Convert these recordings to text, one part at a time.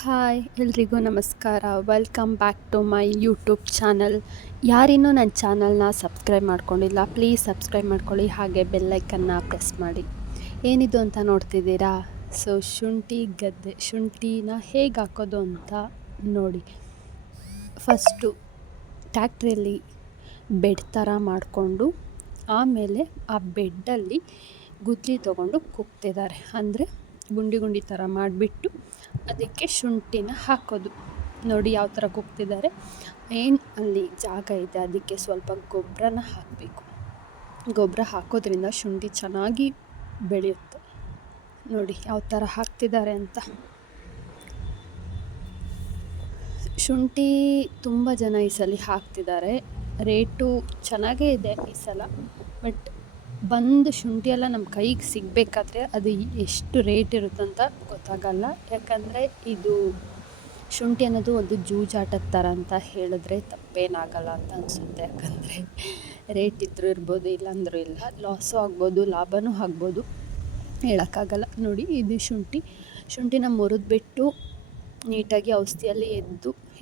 Hi ಎಲ್ರಿಗೂ ನಮಸ್ಕಾರ. Welcome back to my YouTube channel. ಯಾರಿನ್ನೂ ನನ್ನ ಚಾನಲ್ನ ಸಬ್ಸ್ಕ್ರೈಬ್ ಮಾಡ್ಕೊಂಡಿಲ್ಲ, ಪ್ಲೀಸ್ ಸಬ್ಸ್ಕ್ರೈಬ್ ಮಾಡ್ಕೊಳ್ಳಿ, ಹಾಗೆ ಬೆಲ್ಲೈಕನ್ನ ಪ್ರೆಸ್ ಮಾಡಿ. ಏನಿದು ಅಂತ ನೋಡ್ತಿದ್ದೀರಾ? ಸೊ ಶುಂಠಿನ ಹೇಗೆ ಹಾಕೋದು ಅಂತ ನೋಡಿ. ಫಸ್ಟು ಟ್ಯಾಕ್ಟ್ರಿಯಲ್ಲಿ ಬೆಡ್ ಥರ ಮಾಡಿಕೊಂಡು ಆಮೇಲೆ ಆ ಬೆಡ್ಡಲ್ಲಿ ಗುದ್ಲಿ ತೊಗೊಂಡು ಕುಗ್ತಿದ್ದಾರೆ, ಅಂದರೆ ಗುಂಡಿ ಥರ ಮಾಡಿಬಿಟ್ಟು ಅದಕ್ಕೆ ಶುಂಠಿನ ಹಾಕೋದು. ನೋಡಿ ಯಾವ ಥರ ಕುಗ್ತಿದ್ದಾರೆ. ಏನು ಅಲ್ಲಿ ಜಾಗ ಇದೆ ಅದಕ್ಕೆ ಸ್ವಲ್ಪ ಗೊಬ್ಬರನ ಹಾಕಬೇಕು. ಗೊಬ್ಬರ ಹಾಕೋದ್ರಿಂದ ಶುಂಠಿ ಚೆನ್ನಾಗಿ ಬೆಳೆಯುತ್ತೆ. ನೋಡಿ ಯಾವ ಥರ ಹಾಕ್ತಿದ್ದಾರೆ ಅಂತ. ಶುಂಠಿ ತುಂಬ ಜನ ಈ ಸಲ ಹಾಕ್ತಿದ್ದಾರೆ. ರೇಟು ಚೆನ್ನಾಗೇ ಇದೆ ಈ ಸಲ. ಬಟ್ ಶುಂಠಿ ಎಲ್ಲ ನಮ್ಮ ಕೈಗೆ ಸಿಗಬೇಕಾದ್ರೆ ಅದು ಎಷ್ಟು ರೇಟ್ ಇರುತ್ತಂತ ಗೊತ್ತಾಗಲ್ಲ. ಯಾಕಂದರೆ ಇದು ಶುಂಠಿ ಅನ್ನೋದು ಒಂದು ಜೂಜಾಟದ ಥರ ಅಂತ ಹೇಳಿದ್ರೆ ತಪ್ಪೇನಾಗಲ್ಲ ಅಂತ ಅನಿಸುತ್ತೆ. ಯಾಕಂದರೆ ರೇಟ್ ಇದ್ದರೂ ಇರ್ಬೋದು, ಇಲ್ಲಾಂದ್ರೂ ಇಲ್ಲ, ಲಾಸು ಆಗ್ಬೋದು, ಲಾಭನೂ ಆಗ್ಬೋದು, ಹೇಳೋಕ್ಕಾಗಲ್ಲ. ನೋಡಿ ಇದು ಶುಂಠಿನ ಮುರಿದ್ಬಿಟ್ಟು ನೀಟಾಗಿ ಔಷಧಿಯಲ್ಲಿ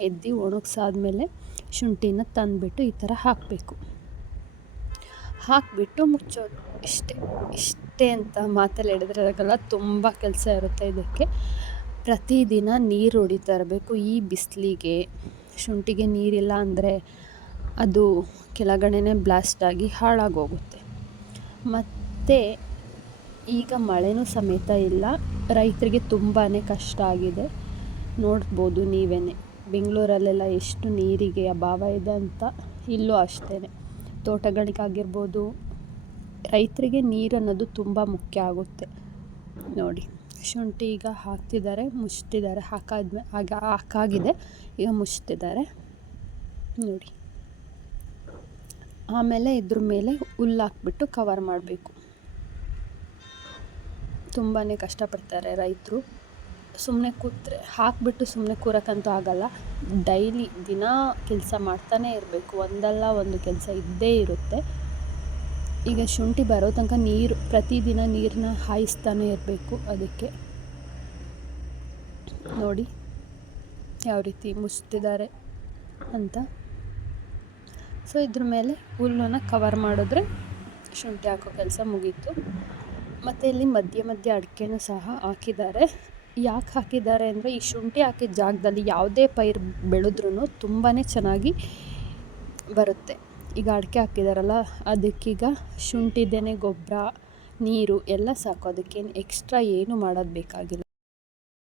ಎದ್ದು ಒಣಗಿಸಾದ್ಮೇಲೆ ಶುಂಠಿನ ತಂದುಬಿಟ್ಟು ಈ ಥರ ಹಾಕಬೇಕು. ಹಾಕಿಬಿಟ್ಟು ಮುಚ್ಚೋದು. ಇಷ್ಟೇ ಅಂತ ಮಾತಲ್ಲಿ ಹೇಳಿದ್ರೆ ಆಗೋಲ್ಲ. ತುಂಬ ಕೆಲಸ ಇರುತ್ತೆ ಇದಕ್ಕೆ. ಪ್ರತಿದಿನ ನೀರು ಹೊಡಿತಾ ಇರಬೇಕು. ಈ ಬಿಸಿಲಿಗೆ ಶುಂಠಿಗೆ ನೀರಿಲ್ಲ ಅಂದರೆ ಅದು ಕೆಳಗಡೆನೇ ಬ್ಲಾಸ್ಟ್ ಆಗಿ ಹಾಳಾಗೋಗುತ್ತೆ. ಮತ್ತು ಈಗ ಮಳೆನೂ ಸಮೇತ ಇಲ್ಲ. ರೈತರಿಗೆ ತುಂಬಾ ಕಷ್ಟ ಆಗಿದೆ. ನೋಡ್ಬೋದು ನೀವೇ ಬೆಂಗಳೂರಲ್ಲೆಲ್ಲ ಎಷ್ಟು ನೀರಿಗೆ ಅಭಾವ ಇದೆ ಅಂತ. ಇಲ್ಲೂ ಅಷ್ಟೇ. ತೋಟಗಳಿಗಾಗಿರ್ಬೋದು, ರೈತರಿಗೆ ನೀರು ಅನ್ನೋದು ತುಂಬ ಮುಖ್ಯ ಆಗುತ್ತೆ. ನೋಡಿ ಶುಂಠಿ ಈಗ ಹಾಕ್ತಿದ್ದಾರೆ, ಮುಚ್ತಿದ್ದಾರೆ. ಹಾಕಾಗಿದೆ, ಈಗ ಮುಚ್ತಿದ್ದಾರೆ ನೋಡಿ. ಆಮೇಲೆ ಇದ್ರ ಮೇಲೆ ಹುಲ್ಲು ಹಾಕ್ಬಿಟ್ಟು ಕವರ್ ಮಾಡಬೇಕು. ತುಂಬಾ ಕಷ್ಟಪಡ್ತಾರೆ ರೈತರು. ಸುಮ್ಮನೆ ಹಾಕಿಬಿಟ್ಟು ಸುಮ್ಮನೆ ಕೂರಕ್ಕಂತೂ ಆಗಲ್ಲ. ಡೈಲಿ ದಿನ ಕೆಲಸ ಮಾಡ್ತಾನೇ ಇರಬೇಕು. ಒಂದಲ್ಲ ಒಂದು ಕೆಲಸ ಇದ್ದೇ ಇರುತ್ತೆ. ಈಗ ಶುಂಠಿ ಬರೋ ತನಕ ಪ್ರತಿದಿನ ನೀರನ್ನ ಹಾಯಿಸ್ತಾನೆ ಇರಬೇಕು. ಅದಕ್ಕೆ ನೋಡಿ ಯಾವ ರೀತಿ ಮುಚ್ತಿದ್ದಾರೆ ಅಂತ. ಸೊ ಇದ್ರ ಮೇಲೆ ಹುಲ್ಲನ್ನು ಕವರ್ ಮಾಡಿದ್ರೆ ಶುಂಠಿ ಹಾಕೋ ಕೆಲಸ ಮುಗೀತು. ಮತ್ತು ಇಲ್ಲಿ ಮಧ್ಯೆ ಅಡಿಕೆನೂ ಸಹ ಹಾಕಿದ್ದಾರೆ. ಯಾಕೆ ಹಾಕಿದ್ದಾರೆ ಅಂದರೆ ಈ ಶುಂಠಿ ಹಾಕಿದ ಜಾಗದಲ್ಲಿ ಯಾವುದೇ ಪೈರು ಬೆಳೆದ್ರೂ ತುಂಬಾ ಚೆನ್ನಾಗಿ ಬರುತ್ತೆ. ಈಗ ಅಡಿಕೆ ಹಾಕಿದಾರಲ್ಲ, ಅದಕ್ಕೀಗ ಶುಂಠಿದೇನೆ ಗೊಬ್ಬರ, ನೀರು ಎಲ್ಲ ಸಾಕು. ಅದಕ್ಕೇನು ಎಕ್ಸ್ಟ್ರಾ ಏನು ಮಾಡೋದು ಬೇಕಾಗಿಲ್ಲ.